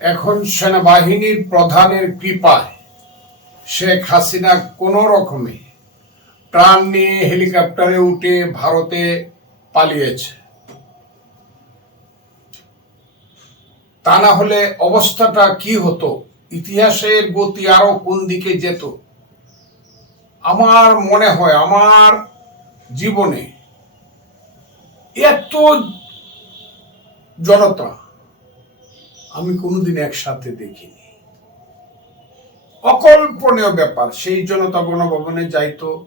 এখন সেনাবাহিনীর প্রধানের কৃপায় শেখ হাসিনা কোনো রকমে প্রাণ নিয়ে হেলিকপ্টারে উঠে ভারতে পালিয়েছে। তা না হলে অবস্থাটা কি হতো? ইতিহাসের গতি আরও কোন দিকে যেত? আমার মনে হয়, আমার জীবনে এত জনতা আমি কোনোদিন একসাথে দেখিনি। অকল্পনীয় ব্যাপার, সেই জনতা গণভবনে যাইতো।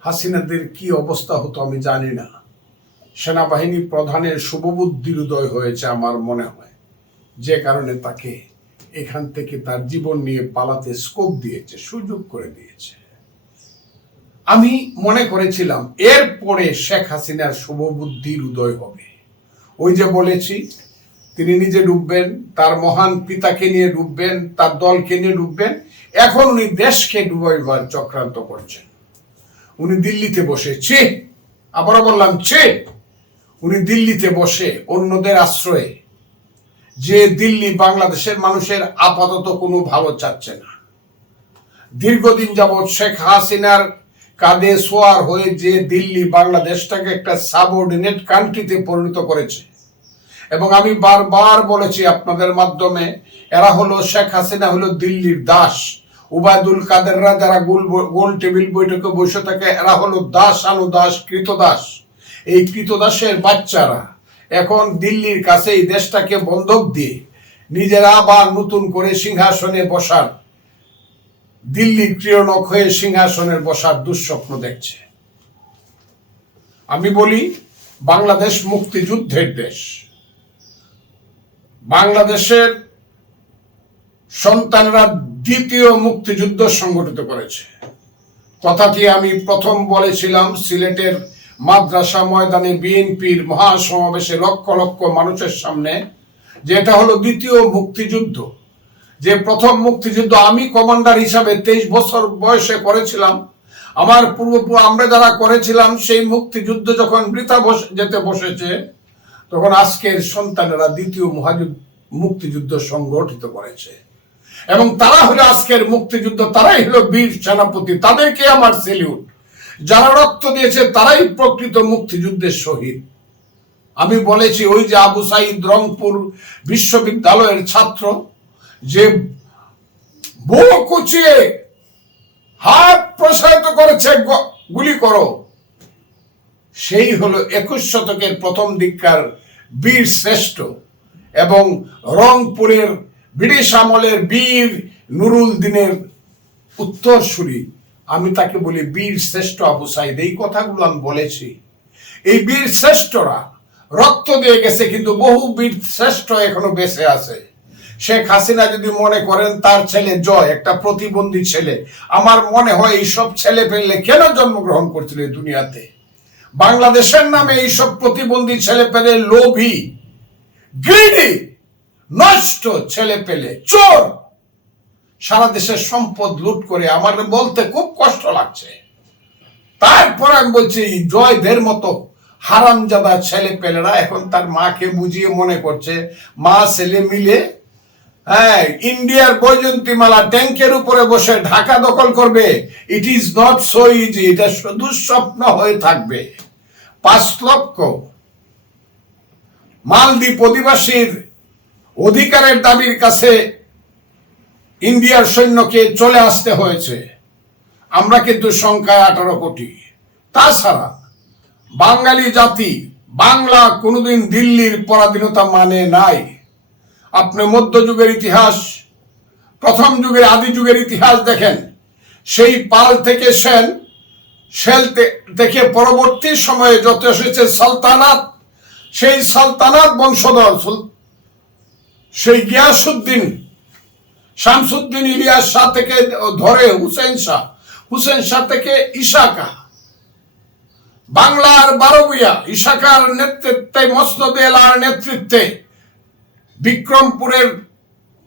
হাসিনাদের কি অবস্থা হতো আমি জানি না। সেনাবাহিনী প্রধানের শুভবুদ্ধির উদয় হয়েছে আমার মনে হয়। যে কারণে তাকে এখান থেকে তার জীবন নিয়ে পালাতে স্কোপ দিয়েছে, সুযোগ করে দিয়েছে। আমি মনে করেছিলাম, এরপরে শেখ হাসিনার শুভবুদ্ধির উদয় হবে। ওই যে বলেছি তিনি নিজে ডুববেন, তার মহান পিতাকে নিয়ে ডুববেন, তার দলকে নিয়ে ডুববেন। এখন উনি দেশকে ডুবাইবার চক্রান্ত করছেন। উনি দিল্লিতে বসে চে আবারও বললাম চে উনি দিল্লিতে বসে অন্যদের আশ্রয়ে যে দিল্লি বাংলাদেশের মানুষের আপাতত কোনো ভালো চাচ্ছে না। দীর্ঘদিন যাবৎ শেখ হাসিনার কাঁধে সোয়ার হয়ে যে দিল্লি বাংলাদেশটাকে একটা সাবঅর্ডিনেট কান্ট্রিতে পরিণত করেছে এবং আমি বারবার বলেছি আপনাদের মাধ্যমে, এরা হলো শেখ হাসিনা হলো দিল্লির দাস। উবায়দুল কাদেররা যারা গোল গোল টেবিল বৈঠকে বসে থাকে, এরা হলো দাস আনুদাস, কৃতদাস। এই কৃতদাসের বাচ্চারা এখন দিল্লির কাছে এই দেশটাকে বন্ধক দিয়ে নিজেরা আবার নতুন করে সিংহাসনে বসার, দিল্লির ক্রিয়নক হয়ে সিংহাসনের বসার দুঃস্বপ্ন দেখছে। আমি বলি, বাংলাদেশ মুক্তিযুদ্ধের দেশ। বাংলাদেশের সন্তানরা দ্বিতীয় মুক্তিযুদ্ধ সংগঠিত করেছে। কথাটি আমি প্রথম বলেছিলাম, সিলেটের মাদ্রাসা ময়দানে বিএনপির মহাসমাবেশে লক্ষ লক্ষ মানুষের সামনে যেটা হলো দ্বিতীয় মুক্তিযুদ্ধ। যে প্রথম মুক্তিযুদ্ধ আমি কমান্ডার হিসাবে তেইশ বছর বয়সে করেছিলাম, আমার পূর্ব আমরা যারা করেছিলাম, সেই মুক্তিযুদ্ধ যখন বৃথা বসে, যেতে বসেছে, তখন আজকের সন্তানেরা দ্বিতীয় মহাযুদ্ধ মুক্তিযুদ্ধ সংগঠিত করেছে। এবং তারা হলো আজকের মুক্তিযুদ্ধ, তারাই হলো বীর সেনাপতি, তাদেরকে আমার সেলিউট যারা রক্ত দিয়েছে, তারাই প্রকৃত মুক্তিযুদ্ধের শহীদ। আমি বলেছি, ওই যে আবু সাইদ রংপুর বিশ্ববিদ্যালয়ের ছাত্র, যে বউ কুচিয়ে হাত প্রসারিত করেছে গুলি করো। সেই হলো একুশ শতকের প্রথম দিককার বীর শ্রেষ্ঠ। এবং রংপুরের ব্রিটিশ আমলের বীর নুরুল দিনের উত্তরসূরি। আমি তাকে বলি বীর শ্রেষ্ঠ আবু সাইদ। এই কথাগুলো আমি বলেছি। এই বীর শ্রেষ্ঠরা রক্ত দিয়ে গেছে, কিন্তু বহু বীর শ্রেষ্ঠ এখনও বেঁচে আছে। শেখ হাসিনা যদি মনে করেন, তার ছেলে জয়, একটা প্রতিবন্ধী ছেলে। আমার মনে হয় এইসব ছেলে পেলে কেন জন্মগ্রহণ করছিল এই দুনিয়াতে? বাংলাদেশের নামে এইসব প্রতিবন্ধী ছেলে পেলে লোভী। গ্রিডি নষ্ট ছেলে পেলে, চোর। সারা দেশের সম্পদ লুট করে আমার বলতে খুব কষ্ট লাগছে। তারপর আমি বলছি জয়দের মতো হারামজাদা ছেলে পেলেরা এখন তার মাকে বুঝিয়ে মনে করছে। মা, ছেলে মিলে হ্যাঁ ইন্ডিয়ার বৈজন্তীমালা ট্যাঙ্কের উপরে বসে ঢাকা দখল করবে। It is not so easy এটা শুধু স্বপ্ন হয়ে থাকবে। পাঁচ লক্ষ মালদ্বীপ অধিবাসীর অধিকারের দাবির কাছে ইন্ডিয়ার সৈন্যকে চলে আসতে হয়েছে। আমরা কিন্তু সংখ্যায় আঠারো কোটি। তাছাড়া বাঙালি জাতি, বাংলা কোনোদিন দিল্লির পরাধীনতা মানে নাই। আপনি মধ্যযুগের ইতিহাস, প্রথম যুগের আদি যুগের ইতিহাস দেখেন। সেই পাল থেকে সেন, সেল থেকে পরবর্তী সময়ে যত এসেছে সালতানাত সেই সালতানাত বংশধর সেই গিয়াসুদ্দিন শামসুদ্দিন ইলিয়াস শাহ থেকে ধরে হুসেন শাহ হুসেন শাহ থেকে ইশাকা। বাংলার বারবিয়া, ইশাকার নেতৃত্বে, মসনদ এলার নেতৃত্বে, বিক্রমপুরের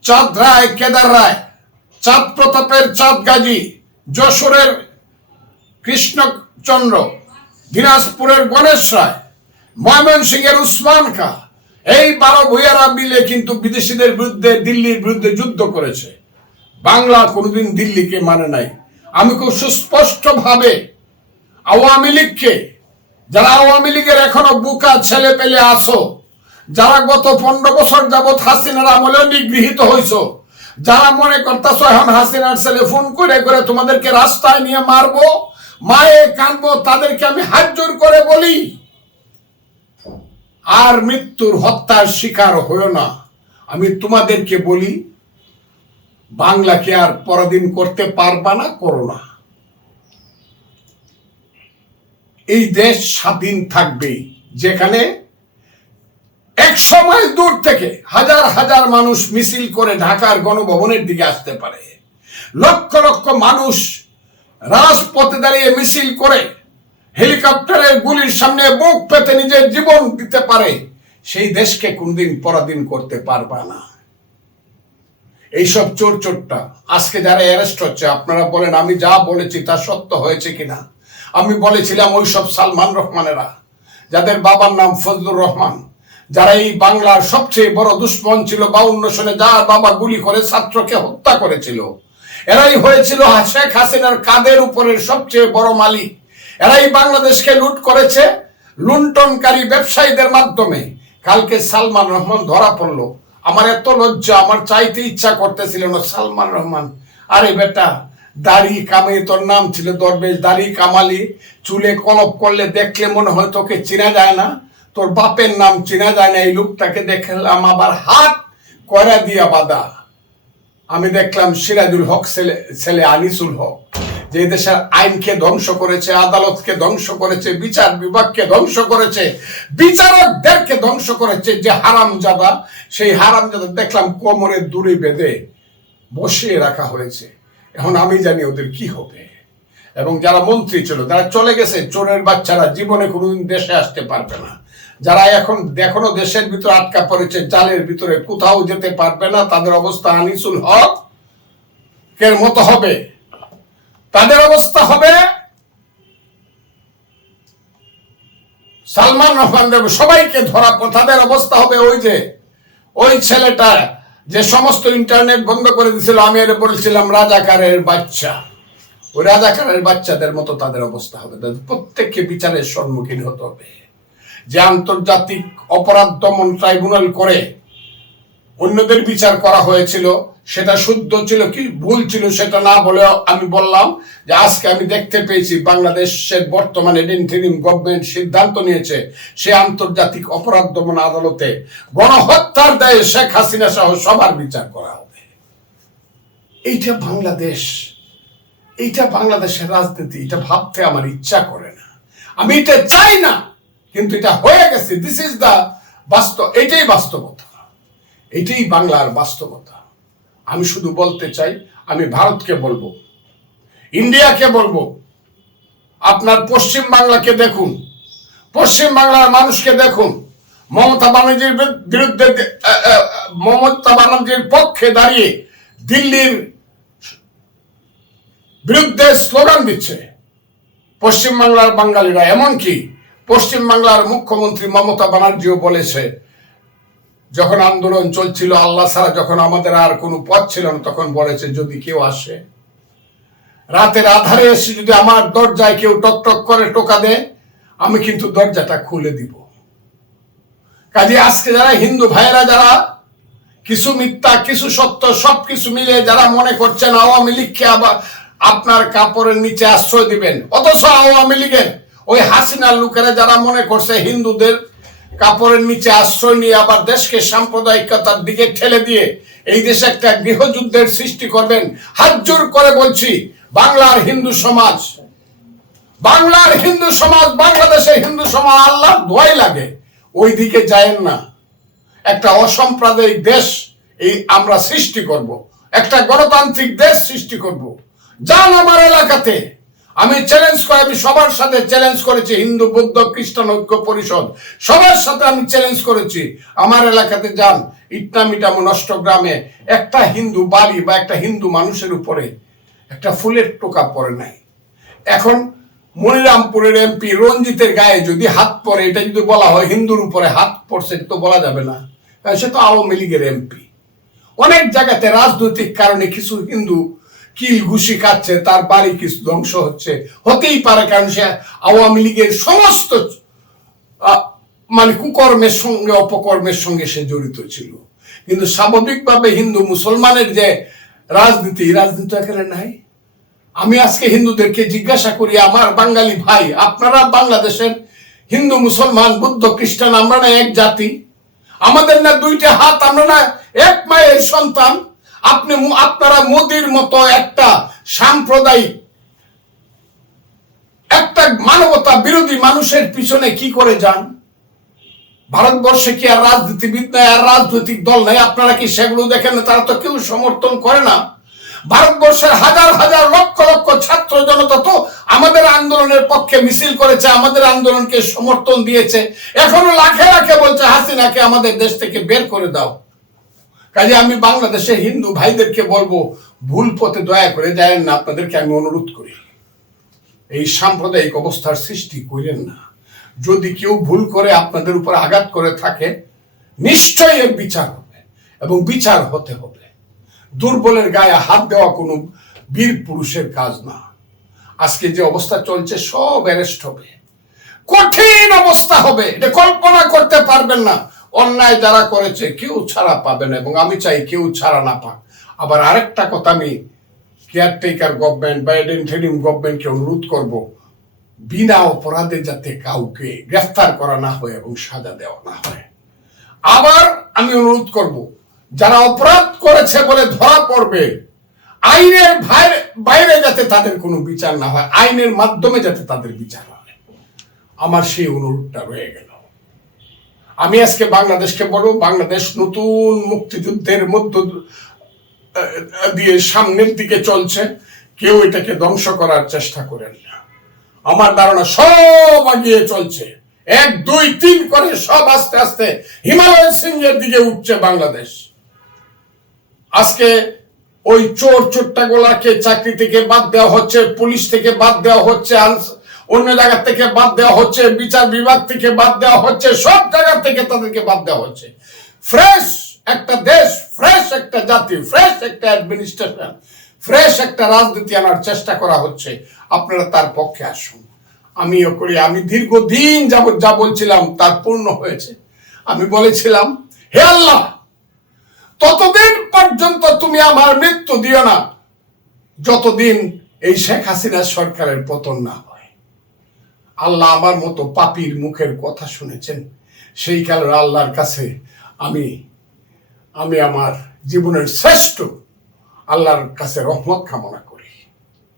চাঁদ রায়, কেদার রায়, চাঁদ প্রতাপের চাঁদ গাজী, যশোরের কৃষ্ণচন্দ্র, দিনাজপুরের গণেশ রায় ময়মনসিংহের উসমান খা, এই বারো ভূয়ারা মিলে কিন্তু বিদেশিদের বিরুদ্ধে, দিল্লির বিরুদ্ধে যুদ্ধ করেছে। বাংলা কোনোদিন দিল্লিকে মানে নাই। আমি খুব সুস্পষ্ট ভাবে আওয়ামী লীগকে, যারা আওয়ামী লীগের এখনও বুকা ছেলে পেলে আসো যারা গত পনেরো বছর যাবৎ হাসিনার আমলেও নিগৃহীত হইছ, যারা মনে করতেছ এখন হাসিনার ছেলে ফোন করে করে তোমাদেরকে রাস্তায় নিয়ে মারবো, মায়ে কানবো, তাদেরকে আমি হাত জোর করে বলি। আর মৃত্যুর হত্যার শিকার হয়েও না। আমি তোমাদেরকে বলি, বাংলাকে আর পরাধীন করতে পারবা না, করো না। এই দেশ স্বাধীন থাকবে, যেখানে এক সময় দূর থেকে হাজার হাজার মানুষ মিছিল করে ঢাকার গণভবনের দিকে আসতে পারে। লক্ষ লক্ষ মানুষ রাজপথে দাঁড়িয়ে মিছিল করে হেলিকপ্টারের গুলির সামনে বুক পেতে নিজের জীবন দিতে পারে, সেই দেশকে কোনদিন পরাধীন করতে পারবা না। এইসব চোর চোরটা, আজকে যারা অ্যারেস্ট হচ্ছে, আপনারা বলেন, আমি যা বলেছি তা সত্য হয়েছে কিনা? আমি বলেছিলাম ওইসব সালমান রহমানেরা, যাদের বাবার নাম ফজলুর রহমান, যারা এই বাংলার সবচেয়ে বড় দুশ্মন ছিল, বাউন্ন সনে যার বাবা গুলি করে ছাত্রকে হত্যা করেছিল। এরাই হয়েছিল শেখ হাসিনার কাদের উপরের সবচেয়ে বড় মালিক। এরাই বাংলাদেশকে লুট করেছে লুণ্ঠনকারী ব্যবসায়ীদের মাধ্যমে। কালকে সালমান রহমান ধরা পড়ল। আমার এত লজ্জা, আমার চাইতে ইচ্ছা করতেছিল না সালমান রহমান। আরে বেটা, দাড়ি কামে তোর নাম ছিল দরবেশ, দাড়ি কামালি, চুলে কলপ করলে দেখলে মনে হয় তোকে চেনা যায় না। তোর বাপের নাম চেনা যায় না, এই লোকটাকে দেখলাম আবার হাত কয়রা দিয়া বাদা আমি দেখলাম সিরাজুল হক ছেলে ছেলে আনিসুল হক। যে দেশের আইনকে ধ্বংস করেছে, আদালতকে ধ্বংস করেছে, বিচার বিভাগকে ধ্বংস করেছে, বিচারকদেরকে ধ্বংস করেছে, যে হারাম হারামজাদা, সেই হারাম হারামজাদা দেখলাম কোমরের দূরে বেঁধে বসিয়ে রাখা হয়েছে। এখন আমি জানি ওদের কি হবে। এবং যারা মন্ত্রী ছিল, যারা চলে গেছে, চোরের বাচ্চারা জীবনে কোনোদিন দেশে আসতে পারবে না। যারা এখন এখনও দেশের ভিতরে আটকা পড়েছে, জালের ভিতরে কোথাও যেতে পারবে না, তাদের অবস্থা আনিসুল হক এর মতো হবে। তাদের অবস্থা হবে সালমান রহমান সবাইকে ধরা তাদের অবস্থা হবে ওই যে, ওই ছেলেটা যে সমস্ত ইন্টারনেট বন্ধ করে দিয়েছিল, আমি এর বলেছিলাম, রাজাকারের বাচ্চা। ওই রাজাকারের বাচ্চাদের মতো তাদের অবস্থা হবে। তাদের প্রত্যেককে বিচারের সম্মুখীন হতে হবে। যে আন্তর্জাতিক অপরাধ দমন ট্রাইব্যুনাল করে অন্যদের বিচার করা হয়েছিল, সেটা শুদ্ধ ছিল কি ভুল ছিল সেটা না বলে আমি বললাম যে আজকে আমি দেখতে পেয়েছি বাংলাদেশের বর্তমানে গভর্নমেন্ট সিদ্ধান্ত নিয়েছে সে আন্তর্জাতিক অপরাধ দমন আদালতে গণহত্যার দায়ে শেখ হাসিনা সহ সবার বিচার করা হবে। এইটা বাংলাদেশ, এইটা বাংলাদেশের রাজনীতি, এটা ভাবতে আমার ইচ্ছা করে না। আমি এটা চাই না, কিন্তু এটা হয়ে গেছে। দিস ইজ দা বাস্তব, এটাই বাস্তবতা। এটাই বাংলার বাস্তবতা। আমি শুধু বলতে চাই, আমি ভারতকে বলব, ইন্ডিয়াকে বলব, আপনার পশ্চিম বাংলাকে দেখুন, পশ্চিম বাংলার মানুষকে দেখুন, মমতা ব্যানার্জির বিরুদ্ধে মমতা ব্যানার্জির পক্ষে দাঁড়িয়ে দিল্লির বিরুদ্ধে স্লোগান দিচ্ছে। পশ্চিমবাংলার বাঙালিরা এমনকি পশ্চিমবাংলার মুখ্যমন্ত্রী মমতা ব্যানার্জিও বলেছে যখন আন্দোলন চলছিল, আল্লাহ ছাড়া যখন আমাদের আর কোনো পথ ছিল না, তখন বলেছে, যদি কেউ আসে, রাতের আধারে এসে যদি আমার দরজায় কেউ টক টক করে টোকা দেয় আমি কিন্তু দরজাটা খুলে দিব। কাজে আজকে যারা হিন্দু ভাইয়েরা, যারা কিছু মিথ্যা, কিছু সত্য সব কিছু মিলে যারা মনে করছেন আওয়ামী লীগকে আবার আপনার কাপড়ের নিচে আশ্রয় দিবেন, অথচ আওয়ামী লীগের ওই হাসিনার লোকেরা যারা মনে করছে হিন্দুদের কাপড়ের নিচে আশ্রয় নিয়ে আবার দেশকে সাম্প্রদায়িকতার দিকে ঠেলে দিয়ে এই দেশে একটা গৃহযুদ্ধের সৃষ্টি করবেন। হাত জোর করে বলছি, বাংলার হিন্দু সমাজ, বাংলার হিন্দু সমাজ, বাংলাদেশের হিন্দু সমাজ আল্লাহ দোয়াই লাগে। ওই দিকে যায়েন না। একটা অসাম্প্রদায়িক দেশ এই আমরা সৃষ্টি করব। একটা গণতান্ত্রিক দেশ সৃষ্টি করব। যান আমার এলাকাতে। আমি চ্যালেঞ্জ করে, আমি সবার সাথে চ্যালেঞ্জ করেছি, হিন্দু, বৌদ্ধ, খ্রিস্টান, ঐক্য, পরিষদ। সবার সাথে আমি চ্যালেঞ্জ করেছি। আমার এলাকাতে যান ইটনামিটামো নষ্ট গ্রামে একটা হিন্দু বাড়ি বা একটা হিন্দু মানুষের উপরে একটা ফুলের টোকা পড়ে নাই। এখন মনিরামপুরের এমপি রঞ্জিতের গায়ে যদি হাত পড়ে, এটা যদি বলা হয় হিন্দুর উপরে হাত পড়ছে তো বলা যাবে না। সে তো আওয়ামী লীগের এমপি। অনেক জায়গাতে রাজনৈতিক কারণে কিছু হিন্দু কিল ঘুষি খাচ্ছে, তার বাড়ি কিছু ধ্বংস হচ্ছে? হতেই পারে কারণ সে আওয়ামী লীগের সমস্ত মানে কুকর্মের সঙ্গে, অপকর্মের সঙ্গে সে জড়িত ছিল। কিন্তু স্বাভাবিকভাবে হিন্দু মুসলমানের যে রাজনীতি রাজনীতি এখানে নাই। আমি আজকে হিন্দুদেরকে জিজ্ঞাসা করি, আমার বাঙালি ভাই, আপনারা বাংলাদেশের হিন্দু, মুসলমান, বুদ্ধ, খ্রিস্টান, আমরা না এক জাতি? আমাদের না দুইটা হাত, আমরা না এক মায়ের সন্তান? আপনি আপনারা মোদির মতো একটা সাম্প্রদায়িক, একটা মানবতা বিরোধী মানুষের পিছনে কি করে যান? ভারতবর্ষে কি আর রাজনীতিবিদ নাই, আর রাজনৈতিক দল নাই? আপনারা কি সেগুলো দেখেন না? তারা তো কেউ সমর্থন করে না। ভারতবর্ষের হাজার হাজার লক্ষ লক্ষ ছাত্র জনতা তো আমাদের আন্দোলনের পক্ষে মিছিল করেছে, আমাদের আন্দোলনকে সমর্থন দিয়েছে। এখনও লাখে লাখে বলছে, হাসিনাকে আমাদের দেশ থেকে বের করে দাও। কাজে আমি বাংলাদেশের হিন্দু ভাইদেরকে বলব, ভুল পথে দয়া করে যায় না, আপনাদেরকে আমি অনুরোধ করি। এই সাম্প্রদায়িক অবস্থার সৃষ্টি করেন না। যদি কেউ ভুল করে আপনাদের উপর আঘাত করে থাকে, নিশ্চয়ই বিচার হবে এবং বিচার হতে হবে। দুর্বলের গায়ে হাত দেওয়া কোনো বীর পুরুষের কাজ না। আজকে যে অবস্থা চলছে, সব অ্যারেস্ট হবে। কঠিন অবস্থা হবে, এটা কল্পনা করতে পারবেন না। অন্যায় যারা করেছে, কেউ ছাড়া পাবে না এবং আমি চাই কেউ ছাড়া না পাক। আবার আরেকটা কথা আমি কেয়ারটেকার গভর্নমেন্ট বা ইন্টারিম গভর্নমেন্টকে অনুরোধ করব, বিনা অপরাধে যাতে কাউকে গ্রেফতার করা না হয় এবং সাজা দেওয়া না হয়। আবার আমি অনুরোধ করব, যারা অপরাধ করেছে বলে ধরা পড়বে, আইনের বাইরে যাতে তাদের কোনো বিচার না হয়, আইনের মাধ্যমে যাতে তাদের বিচার হয়। আমার সেই অনুরোধটা রয়ে গেল। আমি আজকে বাংলাদেশকে বলব বাংলাদেশ নতুন মুক্তিযুদ্ধের মধ্য দিয়ে সামনের দিকে চলছে। কেউ এটাকে ধ্বংস করার চেষ্টা করেন না। আমার ধারণা সব আগিয়ে চলছে। এক, দুই, তিন করে সব আস্তে আস্তে হিমালয় সিংহের দিকে উঠছে বাংলাদেশ। আজকে ওই চোর চোরটা গোলাকে চাকরি থেকে বাদ দেওয়া হচ্ছে, পুলিশ থেকে বাদ দেওয়া হচ্ছে অন্য জায়গা থেকে বাদ দেওয়া হচ্ছে, বিচার বিভাগ থেকে বাদ দেওয়া হচ্ছে, সব জায়গা থেকে তাদেরকে বাদ দেওয়া হচ্ছে। ফ্রেশ একটা দেশ ফ্রেশ একটা জাতি ফ্রেশ একটা অ্যাডমিনিস্ট্রেশন ফ্রেশ একটা রাজনীতি আনার চেষ্টা করা হচ্ছে। আপনারা তার পক্ষে আসুন। আমিও করি। আমি দীর্ঘদিন যাবৎ যা বলছিলাম তার পূর্ণ হয়েছে। আমি বলেছিলাম, হে আল্লাহ, ততদিন পর্যন্ত তুমি আমার মৃত্যু দিও না। যতদিন এই শেখ হাসিনা সরকারের পতন না আল্লাহ আমার মতো পাপির মুখের কথা শুনেছেন। সেই কাল আল্লাহর কাছে আমি আমি আমার জীবনের শ্রেষ্ঠ আল্লাহর কাছে রহমত কামনা